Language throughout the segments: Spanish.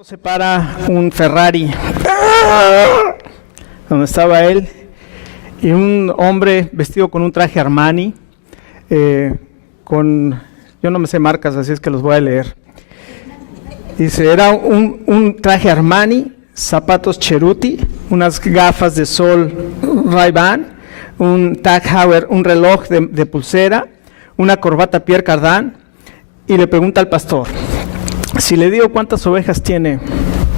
Se para un Ferrari donde estaba él y un hombre vestido con un traje Armani, yo no me sé marcas, así es que los voy a leer. Dice, era un traje Armani, zapatos Ceruti, unas gafas de sol Ray-Ban, un Tag Heuer, un reloj de pulsera, una corbata Pierre Cardin, y le pregunta al pastor: si le digo cuántas ovejas tiene,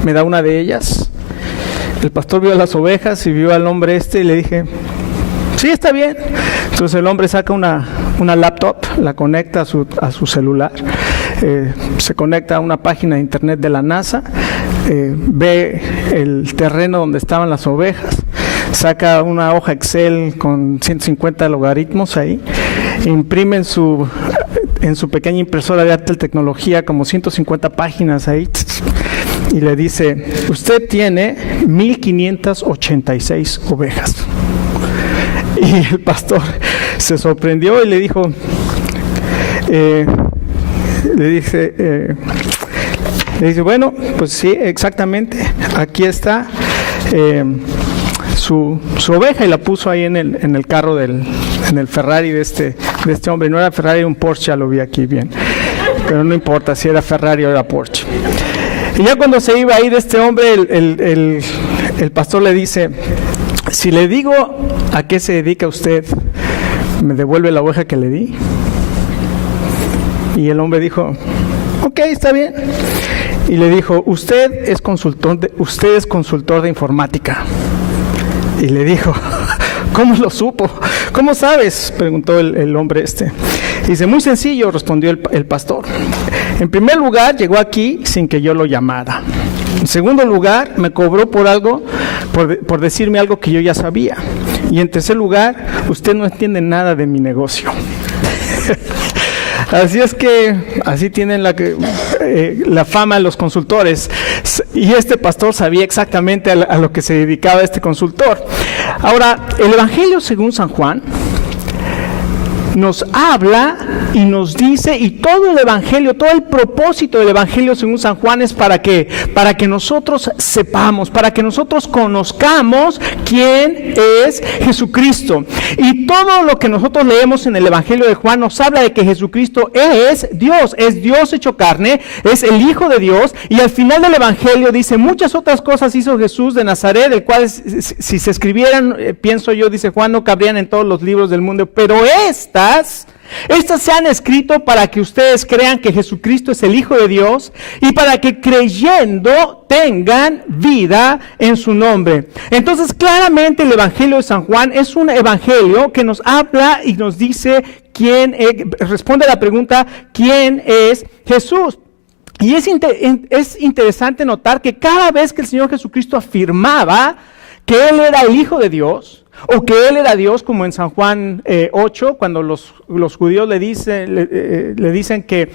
¿me da una de ellas? El pastor vio las ovejas y vio al hombre y le dije, sí, está bien. Entonces el hombre saca una laptop, la conecta a su celular, se conecta a una página de internet de la NASA, ve el terreno donde estaban las ovejas, saca una hoja Excel con 150 logaritmos ahí, imprime en su pequeña impresora de alta tecnología como 150 páginas ahí, y le dice, usted tiene 1586 ovejas. Y el pastor se sorprendió y le dijo, bueno, pues sí, exactamente, aquí está su oveja, y la puso ahí en el carro en el Ferrari de este hombre. No era Ferrari, era un Porsche, ya lo vi aquí bien, pero no importa si era Ferrari o era Porsche. Y ya cuando se iba a ir este hombre, el pastor le dice, si le digo a qué se dedica usted, ¿me devuelve la oveja que le di? Y el hombre dijo, ok, está bien. Y le dijo, usted es consultor de informática. Y le dijo, ¿cómo lo supo? ¿Cómo sabes? Preguntó el hombre este. Dice, muy sencillo, respondió el pastor. En primer lugar, llegó aquí sin que yo lo llamara. En segundo lugar, me cobró por decirme algo que yo ya sabía. Y en tercer lugar, usted no entiende nada de mi negocio. Así es que así tienen la fama los consultores, y este pastor sabía exactamente a lo que se dedicaba este consultor. Ahora, el Evangelio según San Juan nos habla y nos dice, y todo el Evangelio, todo el propósito del Evangelio según San Juan es para que nosotros sepamos, para que nosotros conozcamos quién es Jesucristo. Y todo lo que nosotros leemos en el Evangelio de Juan nos habla de que Jesucristo es Dios hecho carne, es el Hijo de Dios, y al final del Evangelio dice, muchas otras cosas hizo Jesús de Nazaret, del cual si se escribieran, pienso yo, dice Juan, no cabrían en todos los libros del mundo, pero estas se han escrito para que ustedes crean que Jesucristo es el Hijo de Dios y para que creyendo tengan vida en su nombre. Entonces, claramente el Evangelio de San Juan es un evangelio que nos habla y nos dice responde a la pregunta, ¿quién es Jesús? Y es interesante notar que cada vez que el Señor Jesucristo afirmaba que Él era el Hijo de Dios, o que Él era Dios, como en San Juan 8, cuando los judíos le dicen que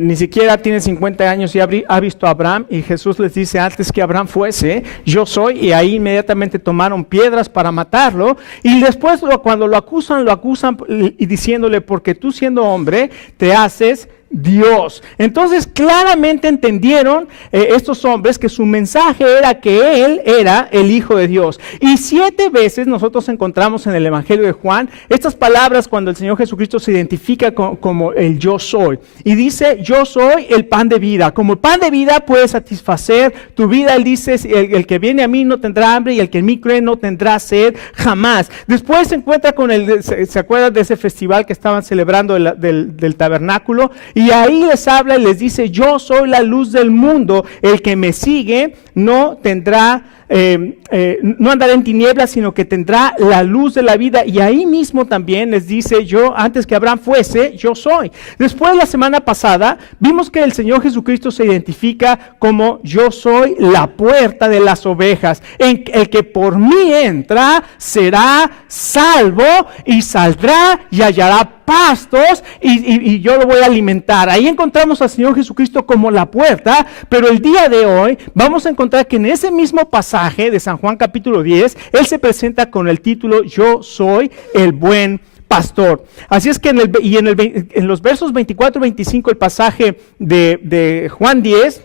ni siquiera tiene 50 años y ha visto a Abraham, y Jesús les dice, antes que Abraham fuese, yo soy, y ahí inmediatamente tomaron piedras para matarlo, y después cuando lo acusan y diciéndole, porque tú siendo hombre te haces Dios. Entonces claramente entendieron estos hombres que su mensaje era que Él era el Hijo de Dios. Y 7 veces nosotros encontramos en el Evangelio de Juan estas palabras cuando el Señor Jesucristo se identifica como el yo soy. Y dice, yo soy el pan de vida. Como el pan de vida puede satisfacer tu vida, Él dice, el que viene a mí no tendrá hambre, y el que en mí cree no tendrá sed jamás. Después se encuentra ¿se acuerdan de ese festival que estaban celebrando del tabernáculo? Y ahí les habla y les dice, yo soy la luz del mundo, el que me sigue no tendrá, no andará en tinieblas, sino que tendrá la luz de la vida. Y ahí mismo también les dice, yo antes que Abraham fuese, yo soy. Después, la semana pasada, vimos que el Señor Jesucristo se identifica como yo soy la puerta de las ovejas. El que por mí entra será salvo, y saldrá y hallará pastos, y yo lo voy a alimentar. Ahí encontramos al Señor Jesucristo como la puerta, pero el día de hoy vamos a encontrar que en ese mismo pasaje de San Juan capítulo 10, Él se presenta con el título, yo soy el buen pastor. Así es que en los versos 24 y 25, el pasaje de Juan 10,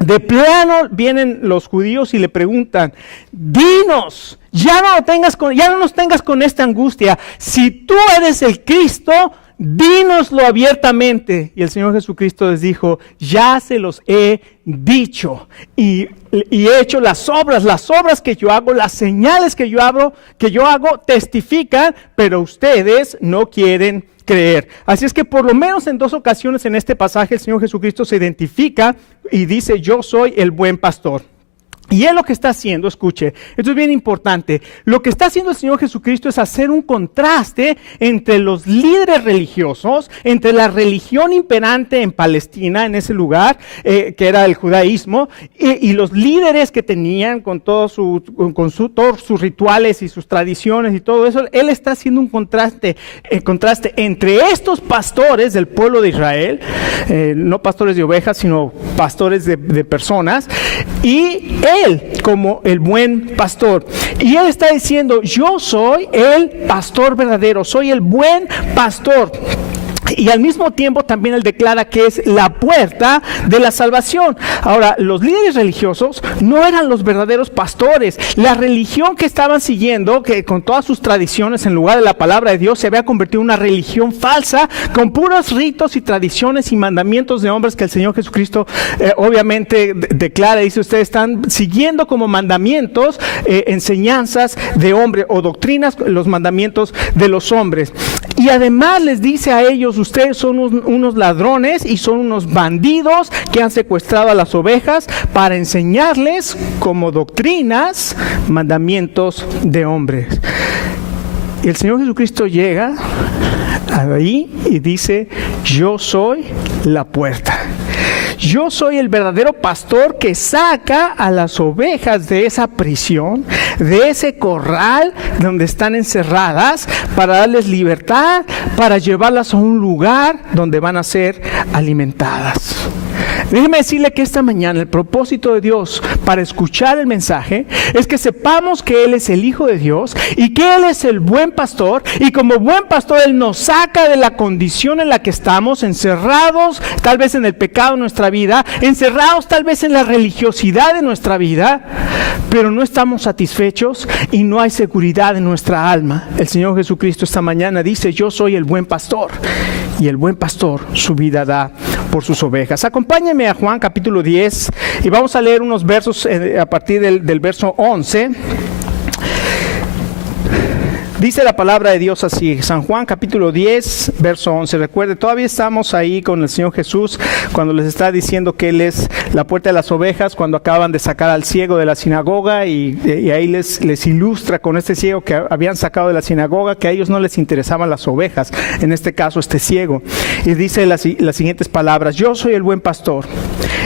De plano vienen los judíos y le preguntan, dinos, ya no nos tengas con esta angustia. Si tú eres el Cristo, dínoslo abiertamente. Y el Señor Jesucristo les dijo, ya se los he dicho y he hecho las obras que yo hago, las señales que yo hago testifican, pero ustedes no quieren creer. Así es que por lo menos en 2 ocasiones en este pasaje el Señor Jesucristo se identifica y dice, yo soy el buen pastor. Y él lo que está haciendo, escuche, esto es bien importante, lo que está haciendo el Señor Jesucristo es hacer un contraste entre los líderes religiosos, entre la religión imperante en Palestina, en ese lugar, que era el judaísmo, y los líderes que tenían con todos sus rituales y sus tradiciones y todo eso. Él está haciendo un contraste entre estos pastores del pueblo de Israel, no pastores de ovejas, sino pastores de personas, y él como el buen pastor. Y él está diciendo, yo soy el pastor verdadero, soy el buen pastor. Y al mismo tiempo también él declara que es la puerta de la salvación. Ahora, los líderes religiosos no eran los verdaderos pastores. La religión que estaban siguiendo, que con todas sus tradiciones en lugar de la palabra de Dios, se había convertido en una religión falsa, con puros ritos y tradiciones y mandamientos de hombres que el Señor Jesucristo obviamente declara. Dice, ustedes están siguiendo como mandamientos, enseñanzas de hombre o doctrinas, los mandamientos de los hombres. Y además les dice a ellos, ustedes son unos ladrones y son unos bandidos que han secuestrado a las ovejas para enseñarles como doctrinas mandamientos de hombres. Y el Señor Jesucristo llega ahí y dice, yo soy la puerta. Yo soy el verdadero pastor que saca a las ovejas de esa prisión, de ese corral donde están encerradas, para darles libertad, para llevarlas a un lugar donde van a ser alimentadas. Déjeme decirle que esta mañana el propósito de Dios para escuchar el mensaje es que sepamos que Él es el Hijo de Dios y que Él es el buen pastor, y como buen pastor Él nos saca de la condición en la que estamos, encerrados tal vez en el pecado de nuestra vida, encerrados tal vez en la religiosidad de nuestra vida, pero no estamos satisfechos y no hay seguridad en nuestra alma. El Señor Jesucristo esta mañana dice, yo soy el buen pastor, y el buen pastor su vida da por sus ovejas. Acompáñenme a Juan capítulo 10 y vamos a leer unos versos a partir del verso 11. Dice la palabra de Dios así, San Juan capítulo 10, verso 11. Recuerde, todavía estamos ahí con el Señor Jesús cuando les está diciendo que Él es la puerta de las ovejas, cuando acaban de sacar al ciego de la sinagoga y ahí les ilustra con este ciego que habían sacado de la sinagoga que a ellos no les interesaban las ovejas, en este caso este ciego. Y dice las siguientes palabras, yo soy el buen pastor.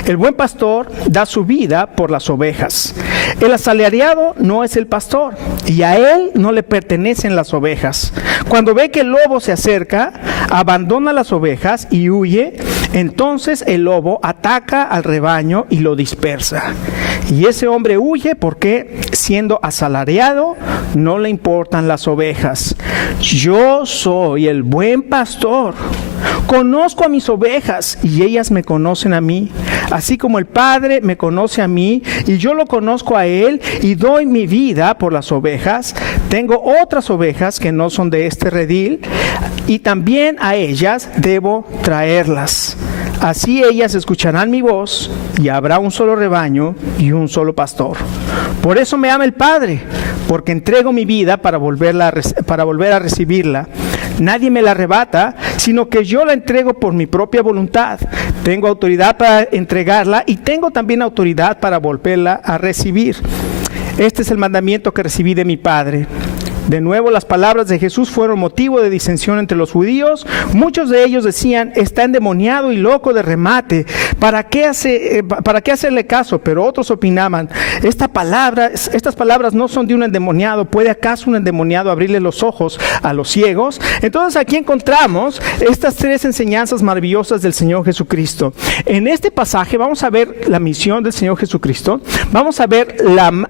El buen pastor da su vida por las ovejas. El asalariado no es el pastor y a él no le pertenecen las ovejas. Cuando ve que el lobo se acerca, abandona las ovejas y huye. Entonces el lobo ataca al rebaño y lo dispersa. Y ese hombre huye porque, siendo asalariado, no le importan las ovejas. Yo soy el buen pastor. Conozco a mis ovejas y ellas me conocen a mí, así como el Padre me conoce a mí y yo lo conozco a Él y doy mi vida por las ovejas. Tengo otras ovejas que no son de este redil y también a ellas debo traerlas. Así ellas escucharán mi voz y habrá un solo rebaño y un solo pastor. Por eso me ama el Padre, porque entrego mi vida para volver a recibirla. Nadie me la arrebata, sino que yo la entrego por mi propia voluntad. Tengo autoridad para entregarla y tengo también autoridad para volverla a recibir. Este es el mandamiento que recibí de mi Padre. De nuevo, las palabras de Jesús fueron motivo de disensión entre los judíos. Muchos de ellos decían, está endemoniado y loco de remate. ¿Para qué hacerle caso? Pero otros opinaban, estas palabras no son de un endemoniado. ¿Puede acaso un endemoniado abrirle los ojos a los ciegos? Entonces aquí encontramos estas tres enseñanzas maravillosas del Señor Jesucristo. En este pasaje vamos a ver la misión del Señor Jesucristo. Vamos a ver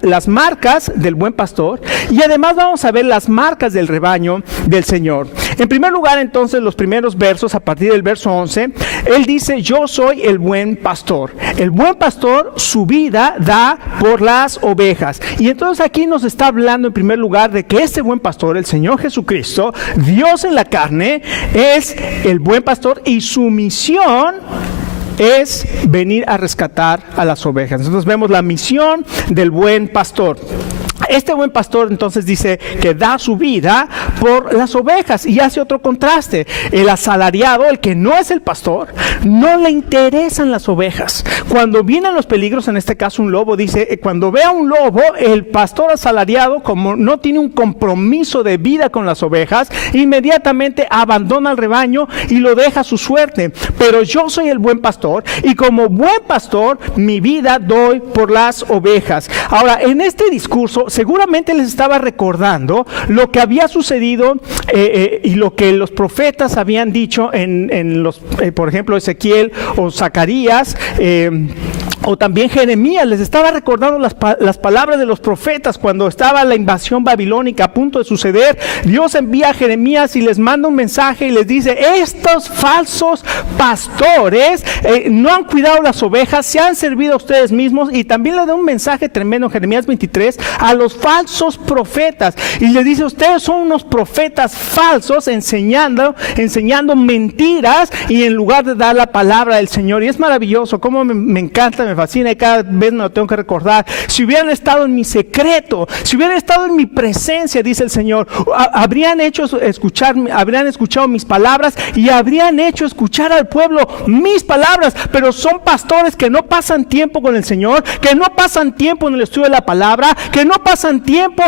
las marcas del buen pastor y además vamos a ver las marcas del rebaño del Señor. En primer lugar, entonces, los primeros versos, a partir del verso 11, él dice, yo soy el buen pastor. El buen pastor su vida da por las ovejas. Y entonces aquí nos está hablando en primer lugar de que este buen pastor, el Señor Jesucristo, Dios en la carne, es el buen pastor y su misión es venir a rescatar a las ovejas. Entonces vemos la misión del buen pastor. Este buen pastor entonces dice que da su vida por las ovejas y hace otro contraste. El asalariado, el que no es el pastor, no le interesan las ovejas. Cuando vienen los peligros, en este caso un lobo, dice, cuando ve a un lobo, el pastor asalariado, como no tiene un compromiso de vida con las ovejas, inmediatamente abandona el rebaño y lo deja a su suerte. Pero yo soy el buen pastor y como buen pastor mi vida doy por las ovejas. Ahora, en este discurso seguramente les estaba recordando lo que había sucedido y lo que los profetas habían dicho en los, por ejemplo, Ezequiel o Zacarías, o también Jeremías. Les estaba recordando las palabras de los profetas cuando estaba la invasión babilónica a punto de suceder. Dios envía a Jeremías y les manda un mensaje y les dice, estos falsos pastores no han cuidado las ovejas, se han servido a ustedes mismos. Y también le da un mensaje tremendo en Jeremías 23 a los falsos profetas y le dice, ustedes son unos profetas falsos enseñando mentiras y en lugar de dar la palabra del Señor. Y es maravilloso, como me encanta, me fascina y cada vez me lo tengo que recordar. Si hubieran estado en mi secreto, si hubieran estado en mi presencia, dice el Señor, habrían escuchado mis palabras y habrían hecho escuchar al pueblo mis palabras. Pero son pastores que no pasan tiempo con el Señor, que no pasan tiempo en el estudio de la palabra, que no pasan tiempo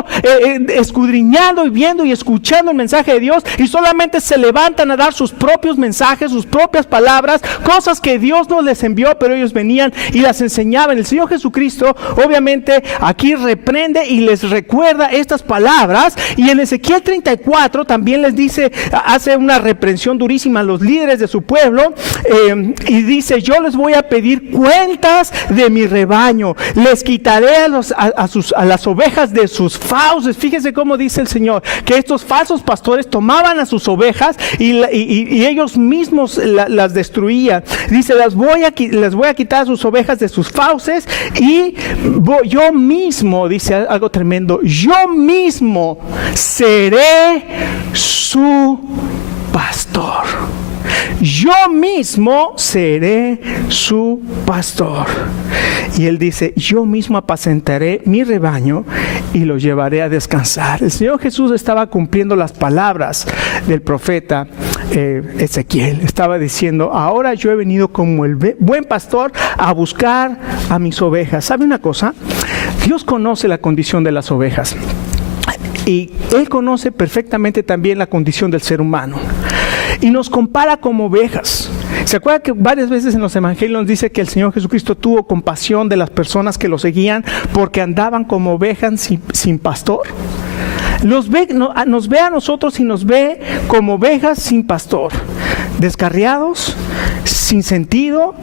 escudriñando y viendo y escuchando el mensaje de Dios y solamente se levantan a dar sus propios mensajes, sus propias palabras, cosas que Dios no les envió, pero ellos venían y las enseñaban. El Señor Jesucristo obviamente aquí reprende y les recuerda estas palabras, y en Ezequiel 34 también les dice, hace una reprensión durísima a los líderes de su pueblo, y dice, yo les voy a pedir cuentas de mi rebaño, les quitaré a las ovejas de sus fauces. Fíjense cómo dice el Señor, que estos falsos pastores tomaban a sus ovejas y ellos mismos las destruían. Dice, les voy a quitar sus ovejas de sus fauces y yo mismo, dice algo tremendo, yo mismo seré su pastor. Yo mismo seré su pastor. Y él dice, yo mismo apacentaré mi rebaño y lo llevaré a descansar. El Señor Jesús estaba cumpliendo las palabras del profeta Ezequiel. Estaba diciendo, ahora yo he venido como el buen pastor a buscar a mis ovejas. ¿Sabe una cosa? Dios conoce la condición de las ovejas y Él conoce perfectamente también la condición del ser humano. Y nos compara como ovejas. ¿Se acuerda que varias veces en los evangelios nos dice que el Señor Jesucristo tuvo compasión de las personas que lo seguían porque andaban como ovejas sin pastor? Nos ve a nosotros y nos ve como ovejas sin pastor, descarriados, sin sentido,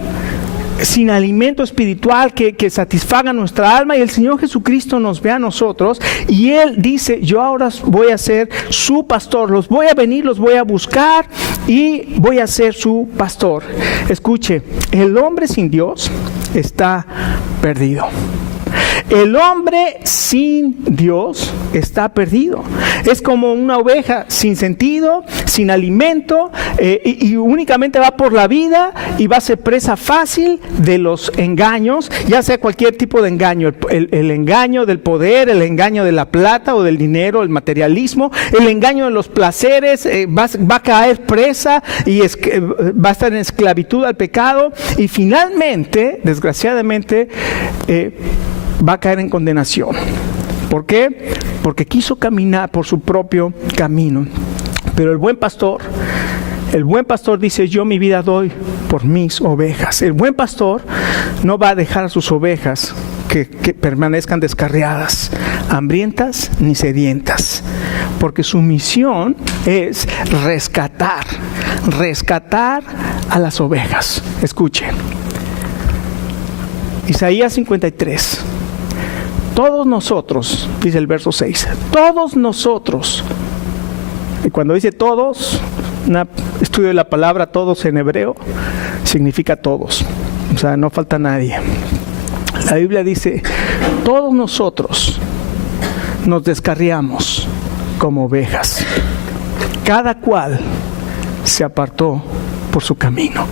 sin alimento espiritual que satisfaga nuestra alma. Y el Señor Jesucristo nos ve a nosotros y Él dice, yo ahora voy a ser su pastor, los voy a venir, los voy a buscar y voy a ser su pastor. Escuche, el hombre sin Dios está perdido. El hombre sin Dios está perdido. Es como una oveja sin sentido, sin alimento, y únicamente va por la vida y va a ser presa fácil de los engaños, ya sea cualquier tipo de engaño, el engaño del poder, el engaño de la plata o del dinero, el materialismo, el engaño de los placeres, va a caer presa y va a estar en esclavitud al pecado y finalmente, desgraciadamente, va a caer en condenación. ¿Por qué? Porque quiso caminar por su propio camino. Pero el buen pastor dice, yo mi vida doy por mis ovejas. El buen pastor no va a dejar a sus ovejas que permanezcan descarriadas, hambrientas ni sedientas, porque su misión es rescatar a las ovejas. Escuchen, Isaías 53. Todos nosotros, dice el verso 6, todos nosotros Y cuando dice todos, un estudio de la palabra todos en hebreo, significa todos. O sea, no falta nadie. La Biblia dice, todos nosotros nos descarriamos como ovejas. Cada cual se apartó por su camino.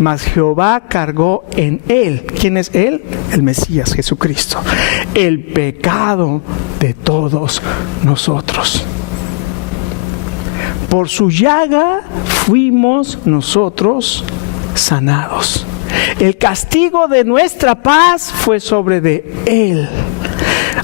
Mas Jehová cargó en él. ¿Quién es él? El Mesías, Jesucristo. El pecado de todos nosotros. Por su llaga fuimos nosotros sanados. El castigo de nuestra paz fue sobre de él.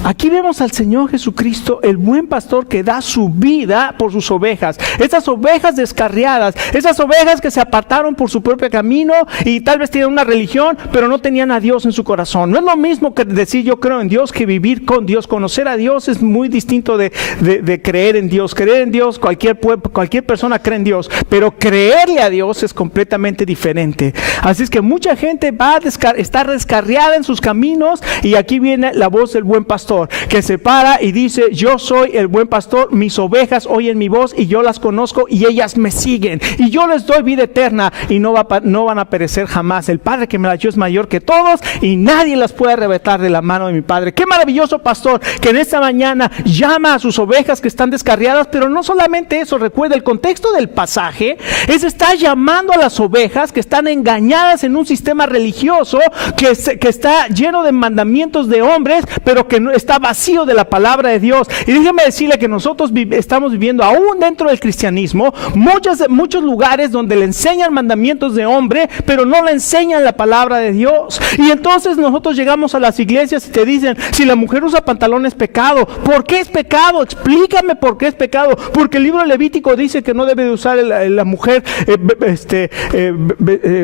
Aquí vemos al Señor Jesucristo, el buen pastor que da su vida por sus ovejas. Esas ovejas descarriadas, esas ovejas que se apartaron por su propio camino y tal vez tienen una religión, pero no tenían a Dios en su corazón. No es lo mismo que decir yo creo en Dios que vivir con Dios. Conocer a Dios es muy distinto de creer en Dios. Creer en Dios, cualquier persona cree en Dios, pero creerle a Dios es completamente diferente. Así es que mucha gente va a estar descarriada en sus caminos, y aquí viene la voz del buen pastor, que se para y dice, yo soy el buen pastor, mis ovejas oyen mi voz y yo las conozco y ellas me siguen y yo les doy vida eterna y no van a perecer jamás. El Padre que me las dio es mayor que todos y nadie las puede arrebatar de la mano de mi Padre. Qué maravilloso pastor que en esta mañana llama a sus ovejas que están descarriadas, pero no solamente eso. Recuerda, el contexto del pasaje es está llamando a las ovejas que están engañadas en un sistema religioso que está lleno de mandamientos de hombres, pero que no está vacío de la palabra de Dios. Y déjeme decirle que nosotros estamos viviendo aún dentro del cristianismo muchos lugares donde le enseñan mandamientos de hombre, pero no le enseñan la palabra de Dios. Y entonces nosotros llegamos a las iglesias y te dicen, si la mujer usa pantalón es pecado. ¿Por qué es pecado? Explícame por qué es pecado. Porque el libro Levítico dice que no debe de usar la mujer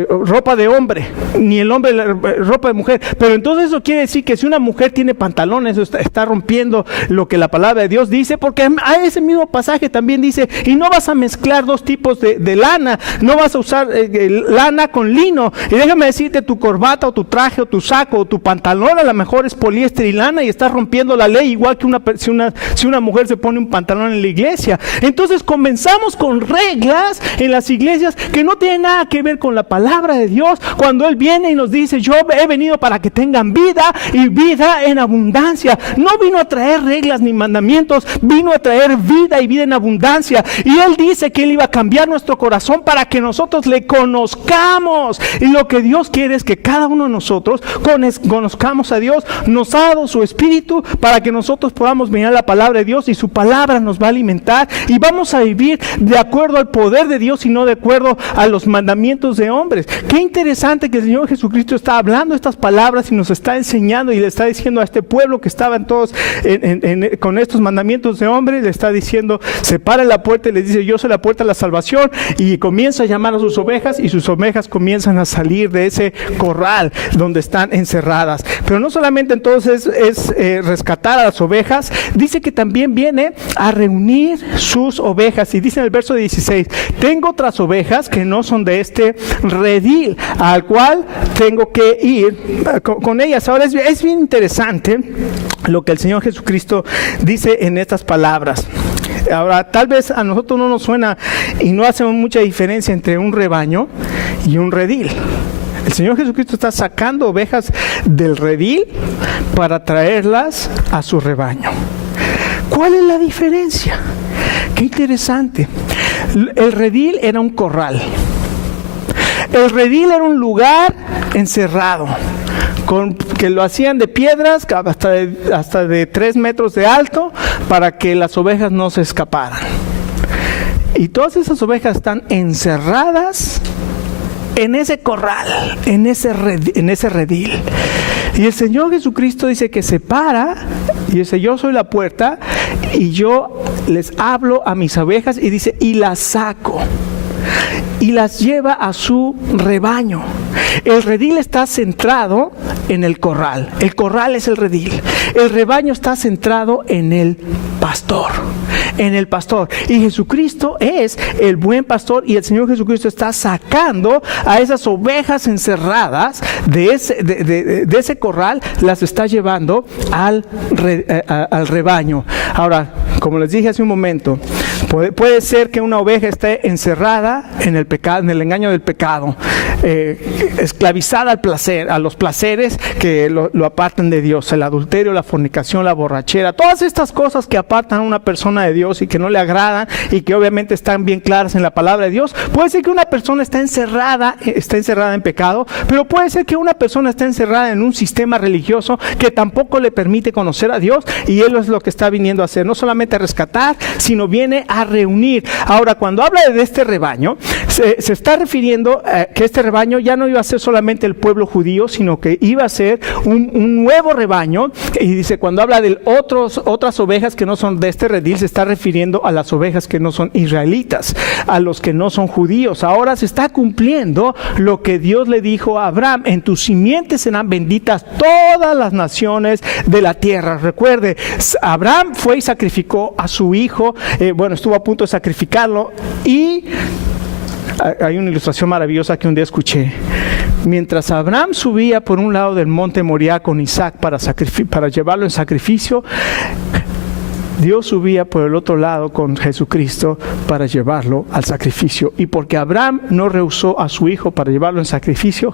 ropa de hombre, ni el hombre ropa de mujer. Pero entonces eso quiere decir que si una mujer tiene pantalones, está rompiendo lo que la palabra de Dios dice, porque a ese mismo pasaje también dice, y no vas a mezclar dos tipos de lana, no vas a usar lana con lino. Y déjame decirte, tu corbata o tu traje o tu saco o tu pantalón a lo mejor es poliéster y lana y estás rompiendo la ley, igual que si una mujer se pone un pantalón en la iglesia. Entonces comenzamos con reglas en las iglesias que no tienen nada que ver con la palabra de Dios, cuando Él viene y nos dice, yo he venido para que tengan vida y vida en abundancia. No vino a traer reglas ni mandamientos, vino a traer vida y vida en abundancia. Y Él dice que Él iba a cambiar nuestro corazón para que nosotros le conozcamos. Y lo que Dios quiere es que cada uno de nosotros conozcamos a Dios. Nos ha dado su Espíritu para que nosotros podamos venir a la palabra de Dios, y su palabra nos va a alimentar y vamos a vivir de acuerdo al poder de Dios y no de acuerdo a los mandamientos de hombres. Qué interesante que el Señor Jesucristo está hablando estas palabras y nos está enseñando y le está diciendo a este pueblo que estaban todos con estos mandamientos de hombres, le está diciendo, se para en la puerta y les dice, yo soy la puerta de la salvación, y comienza a llamar a sus ovejas y sus ovejas comienzan a salir de ese corral donde están encerradas. Pero no solamente entonces es rescatar a las ovejas, dice que también viene a reunir sus ovejas, y dice en el verso 16, tengo otras ovejas que no son de este redil, al cual tengo que ir con ellas. Ahora es bien interesante lo que el Señor Jesucristo dice en estas palabras. Ahora, tal vez a nosotros no nos suena y no hacemos mucha diferencia entre un rebaño y un redil. El Señor Jesucristo está sacando ovejas del redil para traerlas a su rebaño. ¿Cuál es la diferencia? Qué interesante. El redil era un corral. El redil era un lugar encerrado, que lo hacían de piedras hasta de 3 metros de alto para que las ovejas no se escaparan. Y todas esas ovejas están encerradas en ese corral, en ese redil. Y el Señor Jesucristo dice que se para y dice, yo soy la puerta y yo les hablo a mis ovejas, y dice, y las saco y las lleva a su rebaño. El redil está centrado en el corral. El corral es el redil. El rebaño está centrado en el pastor. En el pastor. Y Jesucristo es el buen pastor, y el Señor Jesucristo está sacando a esas ovejas encerradas de ese corral, las está llevando al rebaño. Ahora, como les dije hace un momento, Puede ser que una oveja esté encerrada en el pecado, en el engaño del pecado, esclavizada al placer, a los placeres que lo apartan de Dios, el adulterio, la fornicación, la borrachera, todas estas cosas que apartan a una persona de Dios y que no le agradan y que obviamente están bien claras en la palabra de Dios. Puede ser que una persona esté encerrada en pecado, pero puede ser que una persona esté encerrada en un sistema religioso que tampoco le permite conocer a Dios, y Él es lo que está viniendo a hacer, no solamente a rescatar, sino viene a reunir. Ahora, cuando habla de este rebaño, se está refiriendo a que este rebaño ya no iba a ser solamente el pueblo judío, sino que iba a ser un nuevo rebaño. Y dice, cuando habla de otras ovejas que no son de este redil, se está refiriendo a las ovejas que no son israelitas, a los que no son judíos. Ahora se está cumpliendo lo que Dios le dijo a Abraham: en tus simientes serán benditas todas las naciones de la tierra. Recuerde, Abraham fue y sacrificó a su hijo, estuvo a punto de sacrificarlo, y hay una ilustración maravillosa que un día escuché. Mientras Abraham subía por un lado del monte Moriah con Isaac para llevarlo en sacrificio, Dios subía por el otro lado con Jesucristo para llevarlo al sacrificio. Y porque Abraham no rehusó a su hijo para llevarlo en sacrificio,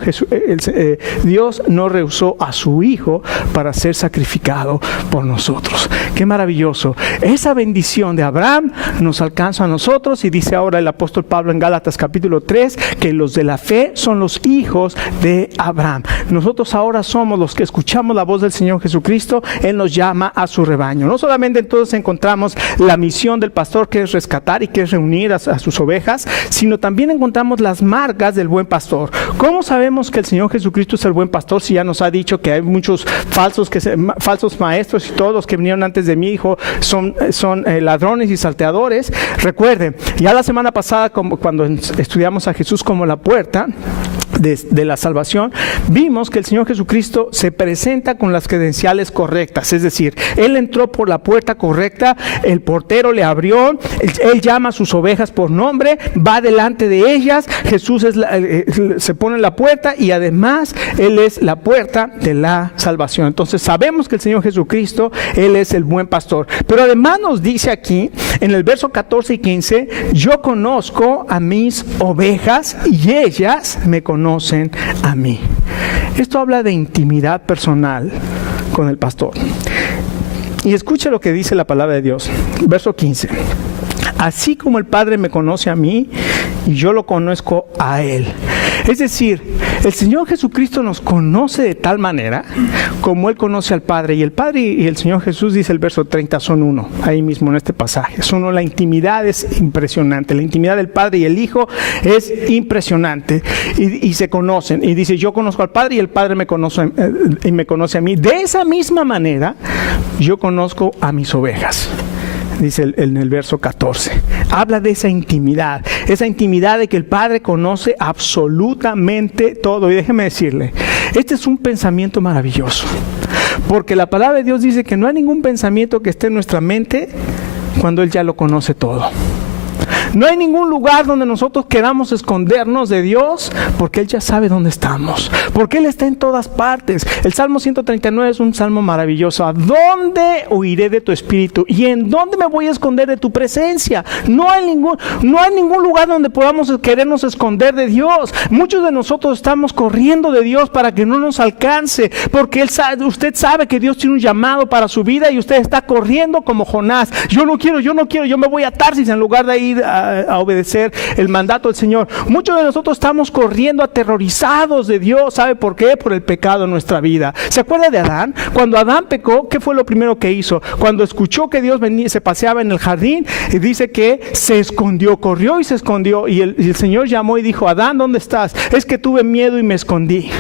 Dios no rehusó a su hijo para ser sacrificado por nosotros. ¡Qué maravilloso! Esa bendición de Abraham nos alcanza a nosotros, y dice ahora el apóstol Pablo en Gálatas capítulo 3 que los de la fe son los hijos de Abraham. Nosotros ahora somos los que escuchamos la voz del Señor Jesucristo. Él nos llama a su rebaño. No solamente entonces encontramos la misión del pastor, que es rescatar y que es reunir a sus ovejas, sino también encontramos las marcas del buen pastor. ¿Cómo sabemos que el Señor Jesucristo es el buen pastor si ya nos ha dicho que hay muchos falsos maestros, y todos los que vinieron antes de mi hijo son ladrones y salteadores? Recuerden, ya la semana pasada, cuando estudiamos a Jesús como la puerta de la salvación, vimos que el Señor Jesucristo se presenta con las credenciales correctas, es decir, Él entró por la puerta correcta, el portero le abrió, Él llama a sus ovejas por nombre, va delante de ellas, Jesús se pone en la puerta, y además Él es la puerta de la salvación. Entonces sabemos que el Señor Jesucristo, Él es el buen pastor. Pero además nos dice aquí, en el verso 14 y 15, yo conozco a mis ovejas y ellas me conocen a mí. Esto habla de intimidad personal con el pastor. Y escuche lo que dice la palabra de Dios, verso 15. Así como el Padre me conoce a mí y yo lo conozco a Él. Es decir, el Señor Jesucristo nos conoce de tal manera como Él conoce al Padre. Y el Padre y el Señor Jesús, dice el verso 30, son uno, ahí mismo en este pasaje. Es uno. La intimidad es impresionante. La intimidad del Padre y el Hijo es impresionante. Y se conocen. Y dice, yo conozco al Padre y el Padre me conoce a mí. De esa misma manera, yo conozco a mis ovejas. Dice en el verso 14, habla de esa intimidad de que el Padre conoce absolutamente todo. Y déjeme decirle, este es un pensamiento maravilloso, porque la palabra de Dios dice que no hay ningún pensamiento que esté en nuestra mente cuando Él ya lo conoce todo. No hay ningún lugar donde nosotros queramos escondernos de Dios, porque Él ya sabe dónde estamos, porque Él está en todas partes. El Salmo 139 es un salmo maravilloso. ¿A dónde huiré de tu espíritu? ¿Y en dónde me voy a esconder de tu presencia? No hay ningún lugar donde podamos querernos esconder de Dios. Muchos de nosotros estamos corriendo de Dios para que no nos alcance, porque usted sabe que Dios tiene un llamado para su vida, y usted está corriendo como Jonás. Yo no quiero, yo me voy a Tarsis en lugar de ir a obedecer el mandato del Señor. Muchos de nosotros estamos corriendo aterrorizados de Dios. ¿Sabe por qué? Por el pecado en nuestra vida. ¿Se acuerda de Adán? Cuando Adán pecó, ¿qué fue lo primero que hizo? Cuando escuchó que Dios venía, se paseaba en el jardín, y dice que se escondió, corrió y se escondió, y el Señor llamó y dijo, Adán, ¿dónde estás? Es que tuve miedo y me escondí.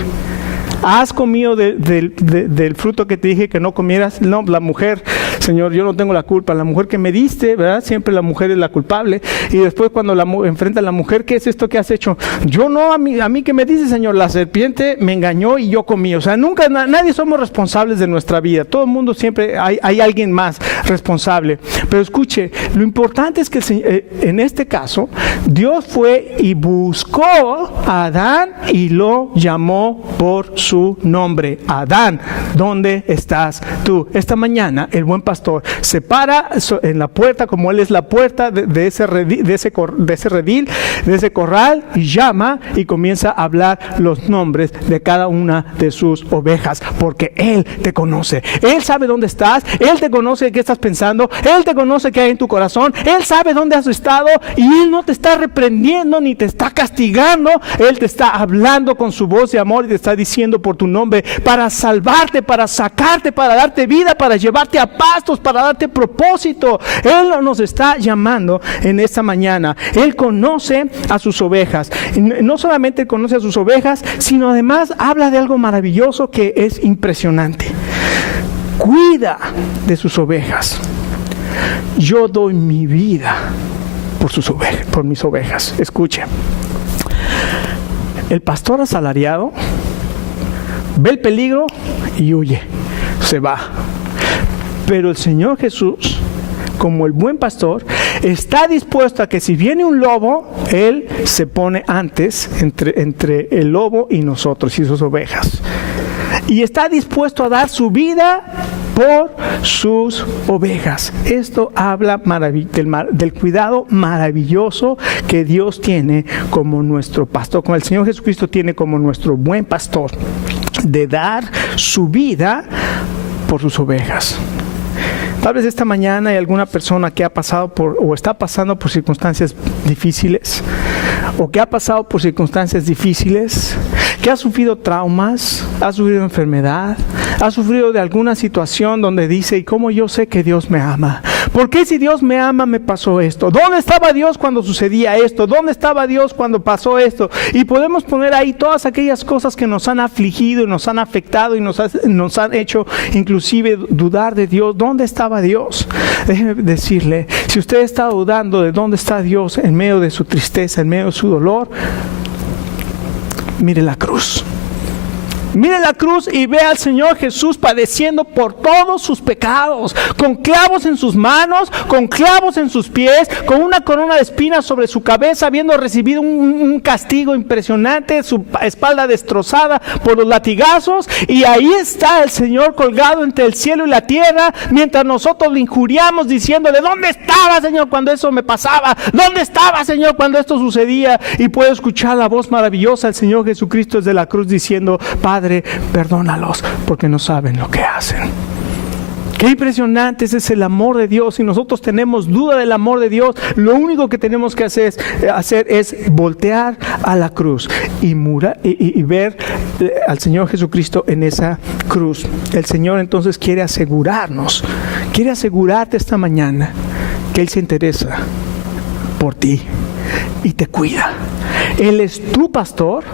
¿Has comido del fruto que te dije que no comieras? No, la mujer, Señor, yo no tengo la culpa. La mujer que me diste, ¿verdad? Siempre la mujer es la culpable. Y después cuando enfrenta a la mujer, ¿qué es esto que has hecho? Yo no, a mí que me dice, Señor, la serpiente me engañó y yo comí. O sea, nunca, nadie somos responsables de nuestra vida. Todo el mundo siempre, hay alguien más responsable. Pero escuche, lo importante es que en este caso, Dios fue y buscó a Adán y lo llamó por su nombre. Adán, ¿dónde estás tú? Esta mañana el buen pastor se para en la puerta, como Él es la puerta de ese redil, de ese corral, y llama y comienza a hablar los nombres de cada una de sus ovejas, porque Él te conoce. Él sabe dónde estás, Él te conoce qué estás pensando, Él te conoce qué hay en tu corazón, Él sabe dónde has estado, y Él no te está reprendiendo ni te está castigando. Él te está hablando con su voz de amor y te está diciendo por tu nombre, para salvarte, para sacarte, para darte vida, para llevarte a pastos, para darte propósito. Él nos está llamando en esta mañana. Él conoce a sus ovejas. No solamente conoce a sus ovejas, sino además habla de algo maravilloso que es impresionante. Cuida de sus ovejas. Yo doy mi vida por sus ovejas, por mis ovejas. Escuche. El pastor asalariado ve el peligro y huye, se va. Pero el Señor Jesús, como el buen pastor, está dispuesto a que si viene un lobo, Él se pone antes entre el lobo y nosotros y sus ovejas. Y está dispuesto a dar su vida por sus ovejas. Esto habla del cuidado maravilloso que Dios tiene como nuestro pastor, como el Señor Jesucristo tiene como nuestro buen pastor, de dar su vida por sus ovejas. Tal vez esta mañana hay alguna persona que ha pasado o está pasando por circunstancias difíciles, o que ha pasado por circunstancias difíciles, que ha sufrido traumas, ha sufrido enfermedad, ha sufrido de alguna situación donde dice: ¿y cómo yo sé que Dios me ama? ¿Por qué si Dios me ama me pasó esto? ¿Dónde estaba Dios cuando sucedía esto? ¿Dónde estaba Dios cuando pasó esto? Y podemos poner ahí todas aquellas cosas que nos han afligido y nos han afectado y nos han hecho inclusive dudar de Dios. ¿Dónde estaba Dios? Déjeme decirle, si usted está dudando de dónde está Dios en medio de su tristeza, en medio de su dolor, mire la cruz. Mire la cruz y ve al Señor Jesús padeciendo por todos sus pecados, con clavos en sus manos, con clavos en sus pies, con una corona de espinas sobre su cabeza, habiendo recibido un castigo impresionante, su espalda destrozada por los latigazos. Y ahí está el Señor colgado entre el cielo y la tierra, mientras nosotros le injuriamos diciéndole: ¿dónde estaba, Señor, cuando eso me pasaba? ¿Dónde estaba, Señor, cuando esto sucedía? Y puedo escuchar la voz maravillosa del Señor Jesucristo desde la cruz diciendo: Padre, perdónalos porque no saben lo que hacen. Qué impresionante es el amor de Dios. Si nosotros tenemos duda del amor de Dios, lo único que tenemos que hacer es voltear a la cruz y ver al Señor Jesucristo en esa cruz. El Señor entonces quiere asegurarte esta mañana que Él se interesa por ti y te cuida. Él es tu pastor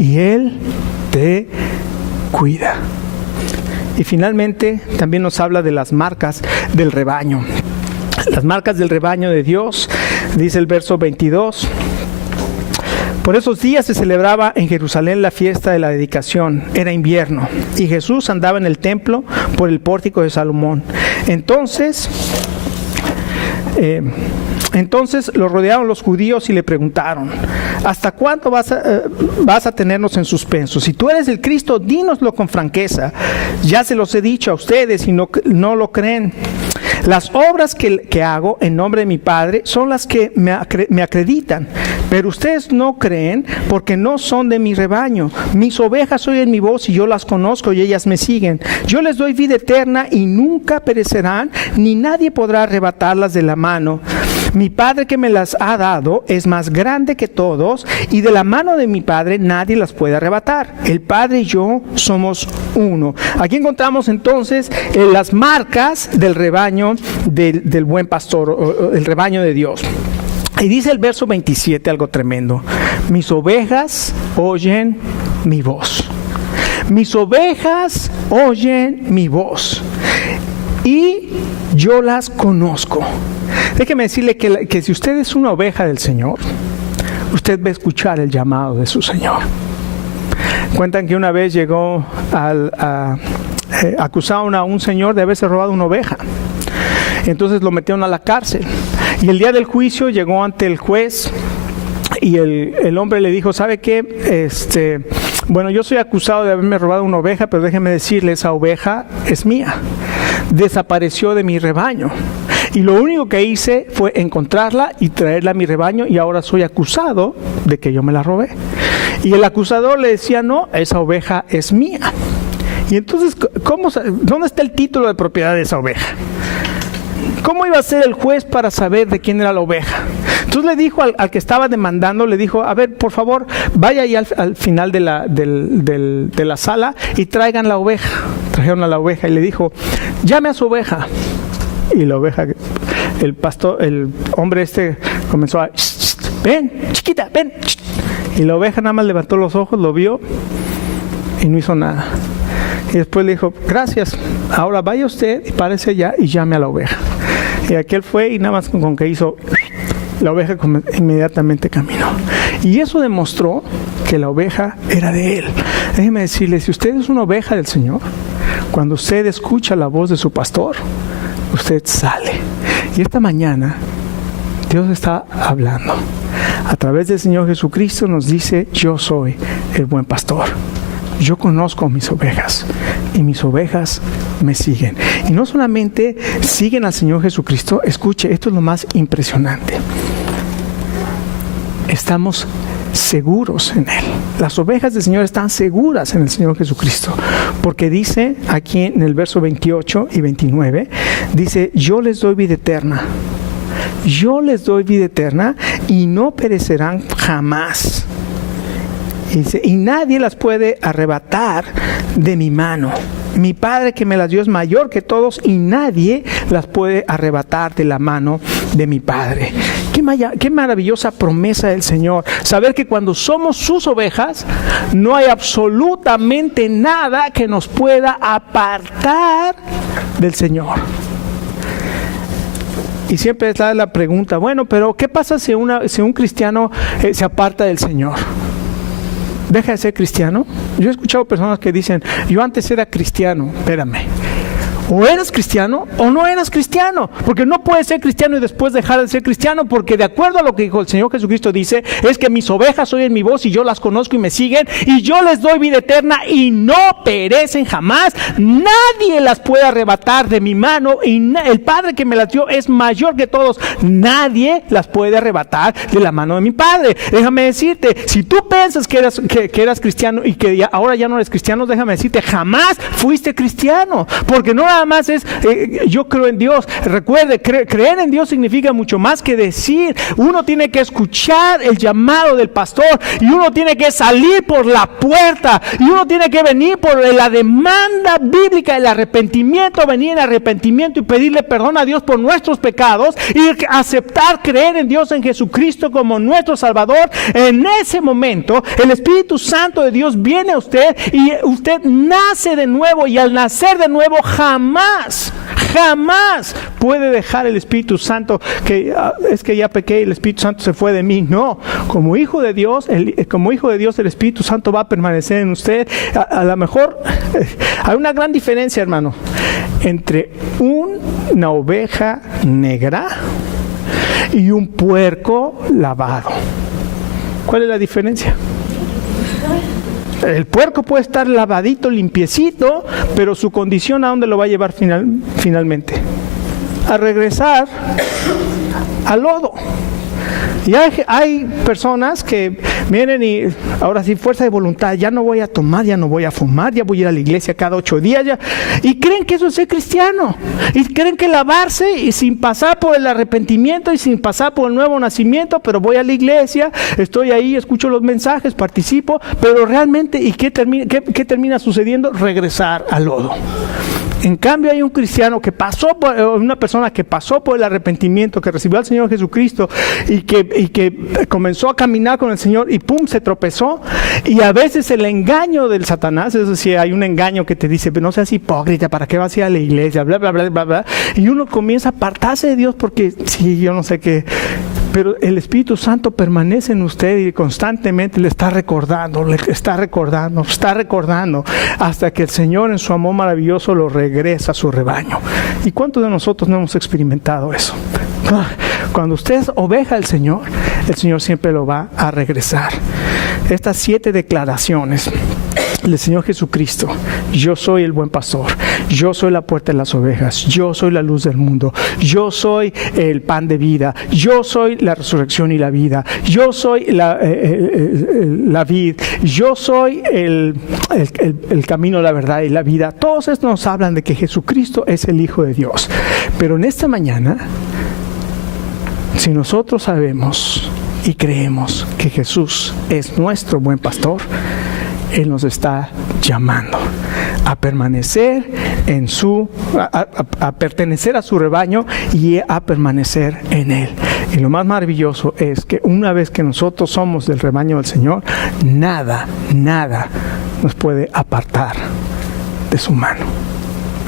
y Él te cuida. Y finalmente también nos habla de las marcas del rebaño. Las marcas del rebaño de Dios, dice el verso 22. Por esos días se celebraba en Jerusalén la fiesta de la dedicación. Era invierno y Jesús andaba en el templo por el pórtico de Salomón. Entonces lo rodearon los judíos y le preguntaron: ¿hasta cuándo vas a tenernos en suspenso? Si tú eres el Cristo, dínoslo con franqueza. Ya se los he dicho a ustedes y no lo creen. Las obras que hago en nombre de mi Padre son las que me acreditan, pero ustedes no creen porque no son de mi rebaño. Mis ovejas oyen mi voz y yo las conozco y ellas me siguen. Yo les doy vida eterna y nunca perecerán, ni nadie podrá arrebatarlas de la mano. Mi Padre que me las ha dado es más grande que todos, y de la mano de mi Padre nadie las puede arrebatar. El Padre y yo somos uno. Aquí encontramos entonces las marcas del rebaño del buen pastor, el rebaño de Dios. Y dice el verso 27 algo tremendo: mis ovejas oyen mi voz. Mis ovejas oyen mi voz y yo las conozco. Déjeme decirle que si usted es una oveja del Señor, usted va a escuchar el llamado de su Señor. Cuentan que una vez llegó acusaron a un señor de haberse robado una oveja. Entonces lo metieron a la cárcel. Y el día del juicio llegó ante el juez y el hombre le dijo: ¿sabe qué? Bueno, yo soy acusado de haberme robado una oveja, pero déjeme decirle, esa oveja es mía. desapareció de mi rebaño. Y lo único que hice fue encontrarla y traerla a mi rebaño, y ahora soy acusado de que yo me la robé. Y el acusador le decía, no, esa oveja es mía. Y entonces, ¿dónde está el título de propiedad de esa oveja? ¿Cómo iba a ser el juez para saber de quién era la oveja? Entonces le dijo al que estaba demandando, le dijo, a ver, por favor, vaya ahí al final de la sala y traigan la oveja. Trajeron a la oveja y le dijo, llame a su oveja. Y la oveja, el hombre comenzó a, ven, chiquita, ven. Y la oveja nada más levantó los ojos, lo vio y no hizo nada. Y después le dijo, gracias, ahora vaya usted y párese allá y llame a la oveja. Y aquel fue y nada más con que hizo, la oveja inmediatamente caminó. Y eso demostró que la oveja era de él. Déjeme decirle, si usted es una oveja del Señor, cuando usted escucha la voz de su pastor, usted sale. Y esta mañana Dios está hablando. A través del Señor Jesucristo nos dice, yo soy el buen pastor. Yo conozco mis ovejas y mis ovejas me siguen. Y no solamente siguen al Señor Jesucristo, escuche, esto es lo más impresionante. Estamos seguros en Él. Las ovejas del Señor están seguras en el Señor Jesucristo, porque dice aquí en el verso 28 y 29, dice, yo les doy vida eterna. Yo les doy vida eterna y no perecerán jamás. Y dice, y nadie las puede arrebatar de mi mano. Mi Padre que me las dio es mayor que todos y nadie las puede arrebatar de la mano de mi Padre. Qué maravillosa promesa del Señor. Saber que cuando somos sus ovejas, no hay absolutamente nada que nos pueda apartar del Señor. Y siempre está la pregunta, bueno, pero ¿qué pasa si un cristiano se aparta del Señor? ¿Deja de ser cristiano? Yo he escuchado personas que dicen, yo antes era cristiano. Espérame, o eras cristiano o no eras cristiano, porque no puedes ser cristiano y después dejar de ser cristiano, porque de acuerdo a lo que dijo el Señor Jesucristo, dice, es que mis ovejas oyen mi voz y yo las conozco y me siguen, y yo les doy vida eterna y no perecen jamás. Nadie las puede arrebatar de mi mano, y el Padre que me las dio es mayor que todos. Nadie las puede arrebatar de la mano de mi Padre. Déjame decirte, si tú piensas que eras cristiano y que ahora ya no eres cristiano, déjame decirte, jamás fuiste cristiano, porque no nada más es yo creo en Dios. Recuerde, creer en Dios significa mucho más que decir. Uno tiene que escuchar el llamado del pastor, y uno tiene que salir por la puerta, y uno tiene que venir por la demanda bíblica, el arrepentimiento, venir en arrepentimiento y pedirle perdón a Dios por nuestros pecados y aceptar, creer en Dios, en Jesucristo como nuestro Salvador. En ese momento el Espíritu Santo de Dios viene a usted y usted nace de nuevo, y al nacer de nuevo jamás puede dejar el Espíritu Santo, que es que ya pequé y el Espíritu Santo se fue de mí. No, como hijo de Dios, el Espíritu Santo va a permanecer en usted. A lo mejor hay una gran diferencia, hermano, entre una oveja negra y un puerco lavado. ¿Cuál es la diferencia? El puerco puede estar lavadito, limpiecito, pero su condición, ¿a dónde lo va a llevar finalmente? A regresar al lodo. Y hay personas que vienen y ahora sí, fuerza de voluntad, ya no voy a tomar, ya no voy a fumar, ya voy a ir a la iglesia cada 8 días, y creen que eso es ser cristiano, y creen que lavarse y sin pasar por el arrepentimiento y sin pasar por el nuevo nacimiento, pero voy a la iglesia, estoy ahí, escucho los mensajes, participo, pero realmente, ¿y qué termina sucediendo? Regresar al lodo. En cambio, hay un cristiano que una persona que pasó por el arrepentimiento, que recibió al Señor Jesucristo y que comenzó a caminar con el Señor y pum, se tropezó. Y a veces el engaño del Satanás, es decir, hay un engaño que te dice, no seas hipócrita, ¿para qué vas a ir a la iglesia? Bla, bla, bla, bla, bla. Y uno comienza a apartarse de Dios porque, sí, yo no sé qué. Pero el Espíritu Santo permanece en usted y constantemente le está recordando, hasta que el Señor en su amor maravilloso lo regresa a su rebaño. ¿Y cuántos de nosotros no hemos experimentado eso? Cuando usted es oveja del Señor, el Señor siempre lo va a regresar. Estas 7 declaraciones del Señor Jesucristo. Yo soy el buen pastor, yo soy la puerta de las ovejas, yo soy la luz del mundo, yo soy el pan de vida, yo soy la resurrección y la vida, yo soy la vid, yo soy el camino, la verdad y la vida. Todos estos nos hablan de que Jesucristo es el Hijo de Dios. Pero en esta mañana, si nosotros sabemos y creemos que Jesús es nuestro buen pastor, Él nos está llamando a permanecer en a pertenecer a su rebaño y a permanecer en Él. Y lo más maravilloso es que una vez que nosotros somos del rebaño del Señor, nada nos puede apartar de su mano.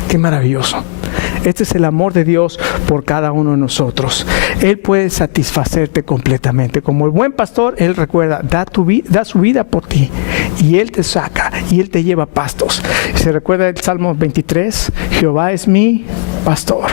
Qué maravilloso. Este es el amor de Dios por cada uno de nosotros. Él puede satisfacerte completamente. Como el buen pastor, Él recuerda, da su vida por ti. Y Él te saca y Él te lleva a pastos. Se recuerda el Salmo 23, Jehová es mi pastor,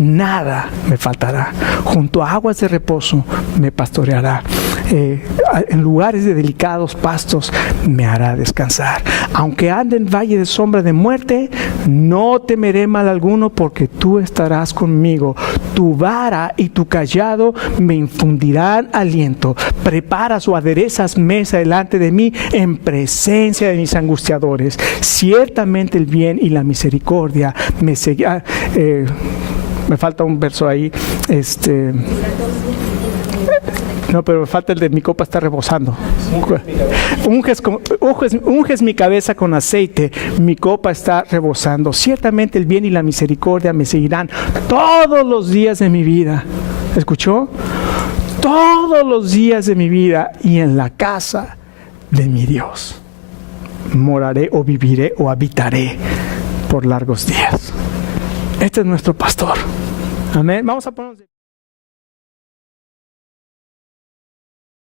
nada me faltará. Junto a aguas de reposo me pastoreará. En lugares de delicados pastos me hará descansar. Aunque ande en valle de sombra de muerte, no temeré mal alguno, porque tú estarás conmigo. Tu vara y tu cayado me infundirán aliento. Preparas o aderezas mesa delante de mí en presencia de mis angustiadores. Ciertamente el bien y la misericordia me seguirán. Me falta un verso ahí. No, pero me falta el de mi copa está rebosando. Unges mi cabeza con aceite, mi copa está rebosando. Ciertamente el bien y la misericordia me seguirán todos los días de mi vida. ¿Escuchó? Todos los días de mi vida, y en la casa de mi Dios moraré o viviré o habitaré por largos días. Este es nuestro pastor. Amén. Vamos a ponernos de